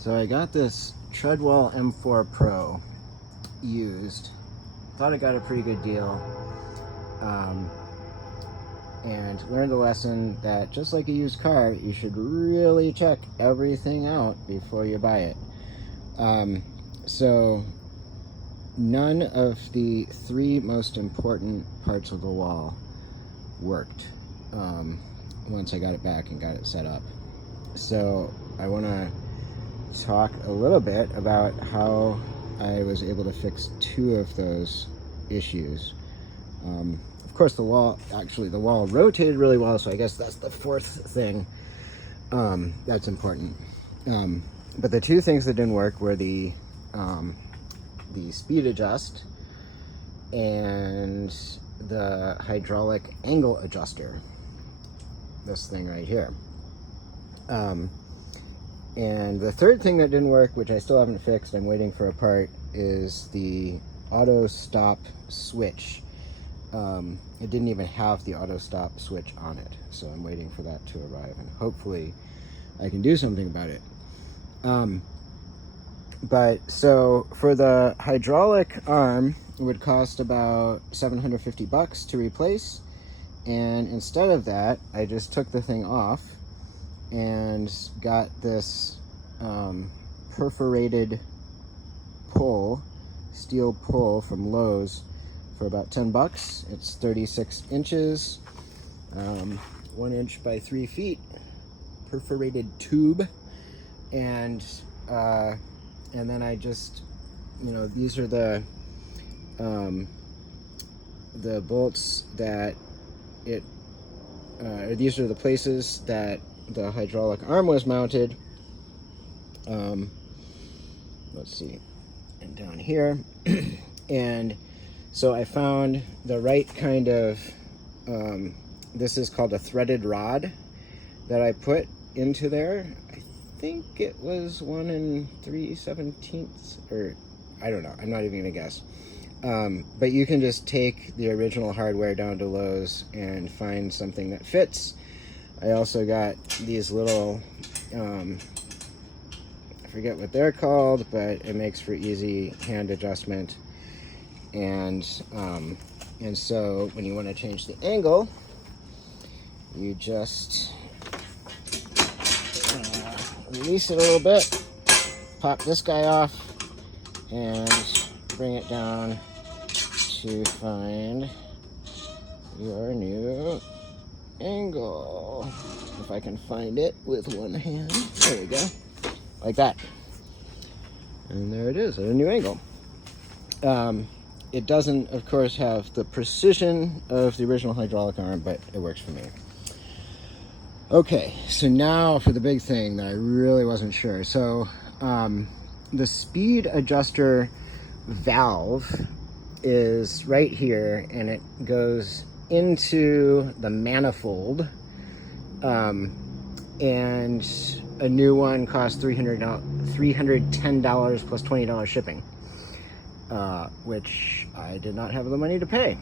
So I got this Treadwall M4 Pro used. Thought I got a pretty good deal. And learned the lesson that just like a used car, you should really check everything out before you buy it. So none of the three most important parts of the wall worked once I got it back and got it set up. So I want to talk a little bit about how I was able to fix two of those issues. Of course, the wall rotated really well, so I guess that's the fourth thing that's important. But the two things that didn't work were the speed adjust and the hydraulic angle adjuster. This thing right here. And the third thing that didn't work, which I still haven't fixed, I'm waiting for a part, is the auto stop switch. It didn't even have the auto stop switch on it, so I'm waiting for that to arrive, and hopefully I can do something about it. But so for the hydraulic arm, it would cost about $750 to replace, and instead of that, I just took the thing off and got this perforated pull, steel pull from Lowe's for about $10. It's 36 inches, 1 inch by 3 feet, perforated tube, and then I just, these are the bolts that these are the places that the hydraulic arm was mounted. Let's see, and down here. And so I found the right kind of, this is called a threaded rod that I put into there. I think it was 1 3/17, or I don't know, I'm not even gonna guess. But you can just take the original hardware down to Lowe's and find something that fits. I also got these little, I forget what they're called, but it makes for easy hand adjustment. And so when you want to change the angle, you just release it a little bit, pop this guy off, and bring it down to find your new angle. If I can find it with one hand. There we go. Like that. And there it is, at a new angle. It doesn't, of course, have the precision of the original hydraulic arm, but it works for me. Okay, so now for the big thing that I really wasn't sure. So the speed adjuster valve is right here, and it goes into the manifold, and a new one costs $310 plus $20 shipping, which I did not have the money to pay.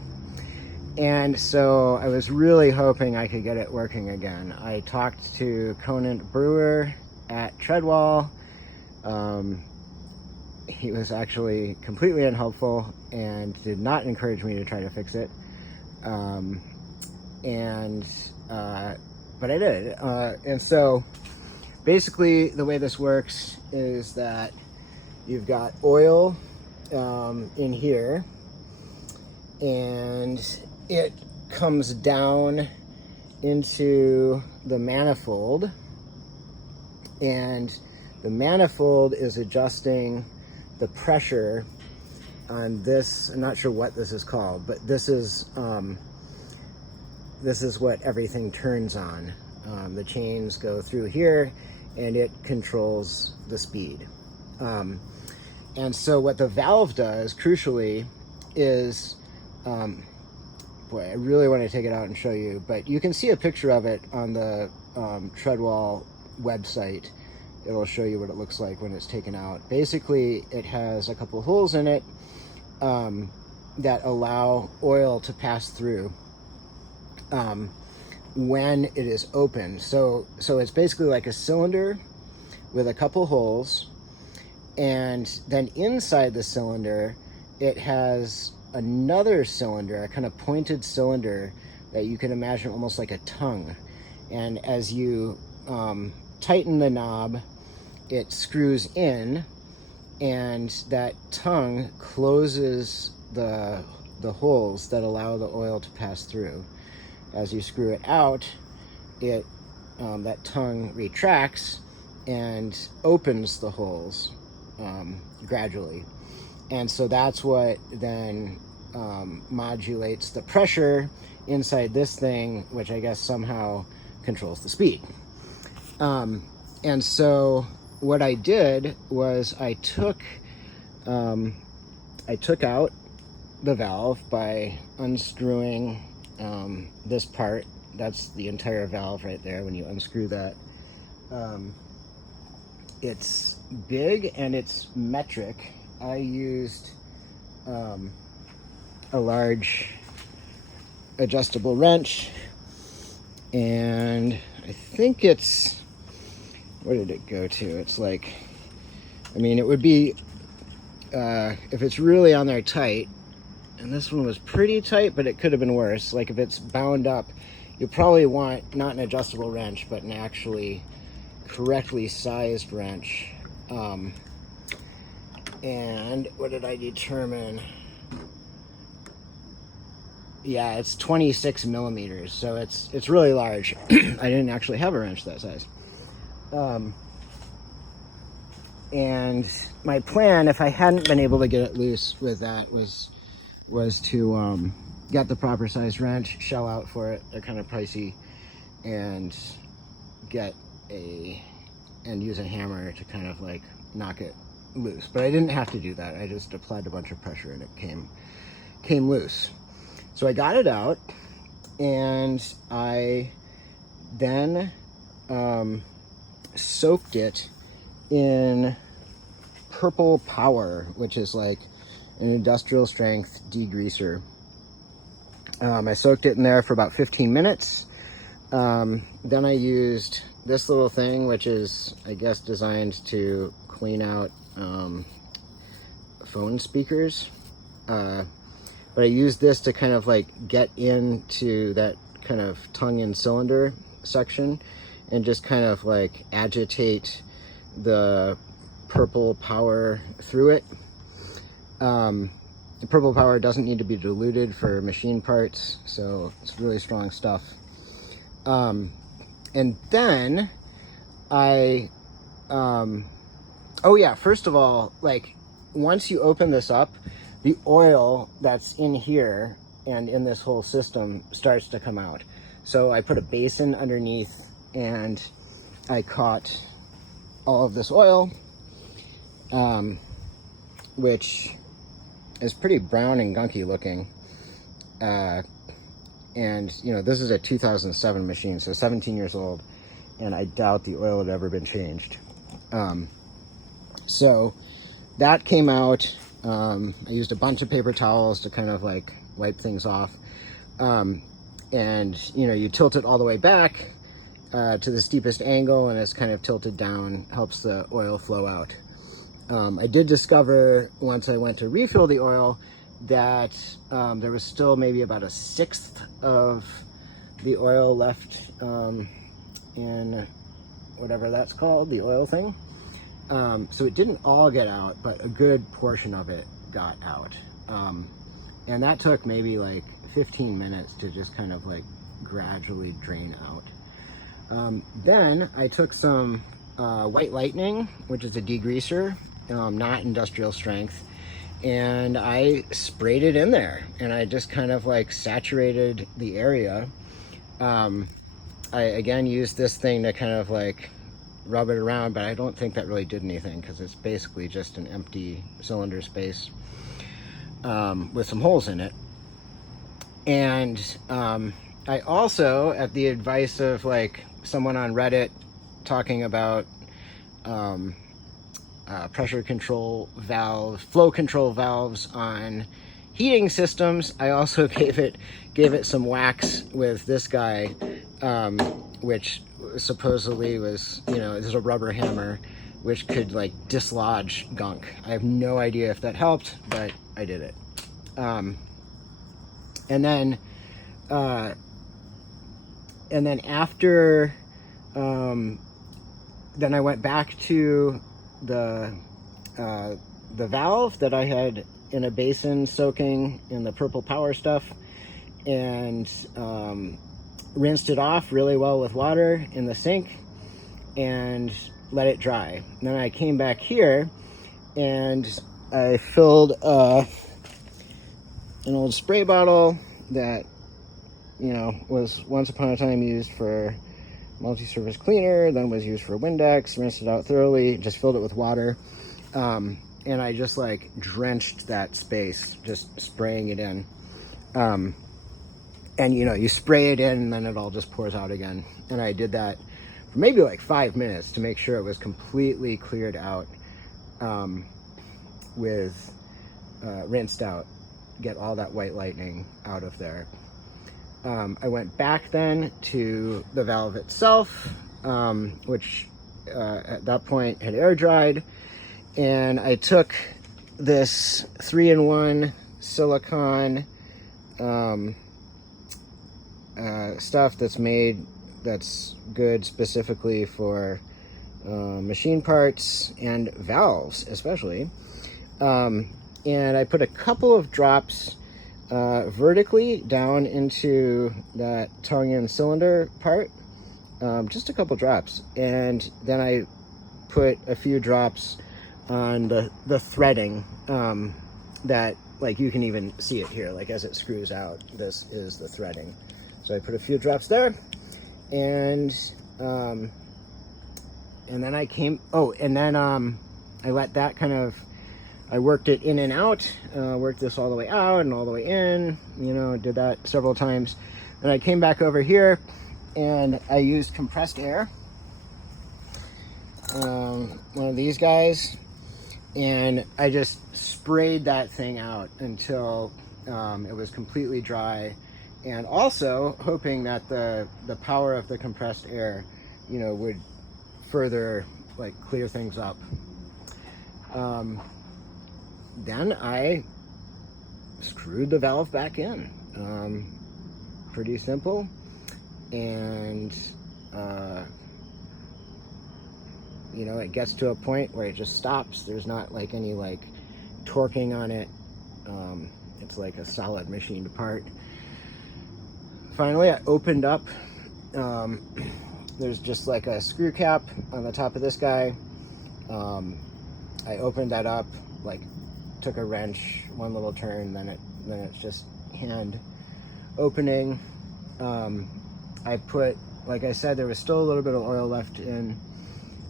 And so I was really hoping I could get it working again. I talked to Conan Brewer at Treadwall. He was actually completely unhelpful and did not encourage me to try to fix it. But I did. And so basically the way this works is that you've got oil in here, and it comes down into the manifold, and the manifold is adjusting the pressure on this. I'm not sure what this is called, but this is what everything turns on. The chains go through here, and it controls the speed. And so what the valve does, crucially, is, boy, I really want to take it out and show you, but you can see a picture of it on the Treadwall website. It'll show you what it looks like when it's taken out. Basically, it has a couple holes in it that allow oil to pass through when it is open. So it's basically like a cylinder with a couple holes, and then inside the cylinder it has another cylinder, a kind of pointed cylinder that you can imagine almost like a tongue. And as you tighten the knob, it screws in, and that tongue closes the holes that allow the oil to pass through. As you screw it out, it that tongue retracts and opens the holes gradually. And so that's what then modulates the pressure inside this thing, which I guess somehow controls the speed. And so what I did was I took out the valve by unscrewing this part. That's the entire valve right there. When you unscrew that, it's big and it's metric. I used a large adjustable wrench, and I think it's, where did it go to? It's like, I mean, it would be, if it's really on there tight, and this one was pretty tight, but it could have been worse. Like if it's bound up, you probably want not an adjustable wrench, but an actually correctly sized wrench. And what did I determine? Yeah, it's 26 millimeters, so it's really large. I didn't actually have a wrench that size. And my plan, if I hadn't been able to get it loose with that, was to get the proper size wrench, shell out for it. They're kind of pricey, and use a hammer to kind of like knock it loose. But I didn't have to do that. I just applied a bunch of pressure and it came loose. So I got it out, and I then soaked it in Purple Power, which is like an industrial strength degreaser. I soaked it in there for about 15 minutes. Then I used this little thing, which is, I guess, designed to clean out phone speakers. But I used this to kind of like get into that kind of tongue and cylinder section and just kind of like agitate the Purple Power through it. The Purple Power doesn't need to be diluted for machine parts, so it's really strong stuff. And then I, oh yeah, first of all, like once you open this up, the oil that's in here and in this whole system starts to come out. So I put a basin underneath and I caught all of this oil, which is pretty brown and gunky looking. And you know, this is a 2007 machine, so 17 years old, and I doubt the oil had ever been changed. So that came out. I used a bunch of paper towels to kind of like wipe things off. And you know, you tilt it all the way back to the steepest angle, and it's kind of tilted down, helps the oil flow out. I did discover once I went to refill the oil that there was still maybe about 1/6 of the oil left in whatever that's called, the oil thing. So it didn't all get out, but a good portion of it got out. And that took maybe like 15 minutes to just kind of like gradually drain out. Then I took some White Lightning, which is a degreaser, not industrial strength, and I sprayed it in there, and I just kind of like saturated the area. I again used this thing to kind of like rub it around, but I don't think that really did anything because it's basically just an empty cylinder space with some holes in it. And I also, at the advice of like someone on Reddit talking about pressure control valve, flow control valves on heating systems, I also gave it some wax with this guy, which supposedly was, you know, this is a rubber hammer, which could like dislodge gunk. I have no idea if that helped, but I did it. And then after, then I went back to the valve that I had in a basin soaking in the purple power stuff, and rinsed it off really well with water in the sink and let it dry. And then I came back here and I filled an old spray bottle that, you know, was once upon a time used for multi-surface cleaner, then was used for Windex, rinsed it out thoroughly, just filled it with water. And I just like drenched that space, just spraying it in. And you know, you spray it in and then it all just pours out again. And I did that for maybe like 5 minutes to make sure it was completely cleared out, with rinsed out, get all that white lightning out of there. I went back then to the valve itself, which at that point had air dried, and I took this 3-in-1 silicone stuff that's good specifically for machine parts and valves especially, and I put a couple of drops vertically down into that tongue and cylinder part, just a couple drops, and then I put a few drops on the threading, that, like, you can even see it here, like as it screws out, this is the threading. So I put a few drops there, and then I came, I let that kind of, I worked it in and out, worked this all the way out and all the way in, you know, did that several times. Then I came back over here and I used compressed air, one of these guys, and I just sprayed that thing out until it was completely dry, and also hoping that the power of the compressed air, you know, would further like clear things up. Then I screwed the valve back in. Pretty simple, and you know, it gets to a point where it just stops. There's not like any like torquing on it. It's like a solid machined part. Finally, I opened up, there's just like a screw cap on the top of this guy. I opened that up, like took a wrench, one little turn, then it's just hand opening. I put, like I said, there was still a little bit of oil left in.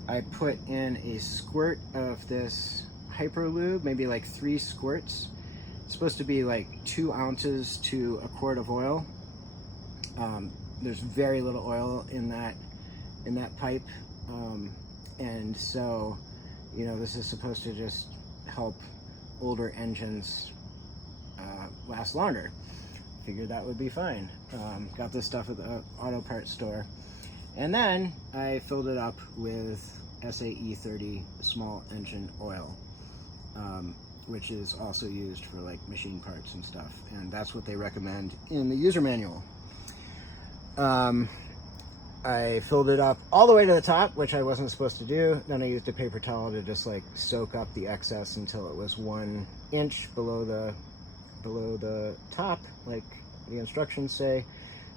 I put in a squirt of this Hyperlube, maybe like 3 squirts. It's supposed to be like 2 ounces to a quart of oil. There's very little oil in that pipe, and so, you know, this is supposed to just help older engines last longer. Figured that would be fine. Got this stuff at the auto parts store, and then I filled it up with SAE 30 small engine oil, which is also used for like machine parts and stuff, and that's what they recommend in the user manual. I filled it up all the way to the top, which I wasn't supposed to do. Then I used a paper towel to just like soak up the excess until it was 1 inch below the top, like the instructions say.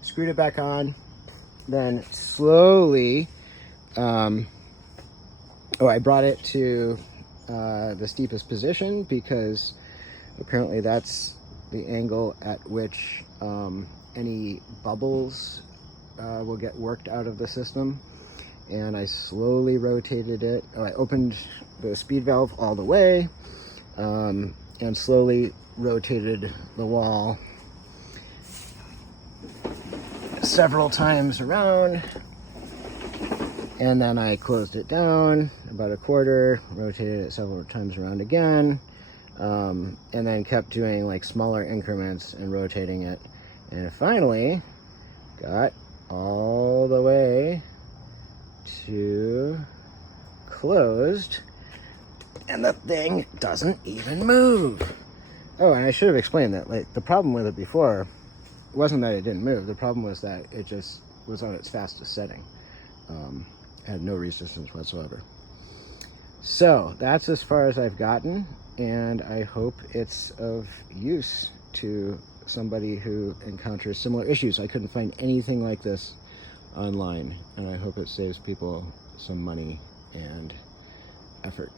Screwed it back on, then slowly, I brought it to the steepest position, because apparently that's the angle at which any bubbles will get worked out of the system. And I slowly rotated it. I opened the speed valve all the way, and slowly rotated the wall several times around, and then I closed it down about a quarter, rotated it several times around again, and then kept doing like smaller increments and rotating it, and finally got all the way to closed, and the thing doesn't even move. Oh, and I should have explained that, like, the problem with it before wasn't that it didn't move. The problem was that it just was on its fastest setting. Had no resistance whatsoever. So that's as far as I've gotten, and I hope it's of use to somebody who encounters similar issues. I couldn't find anything like this online, and I hope it saves people some money and effort.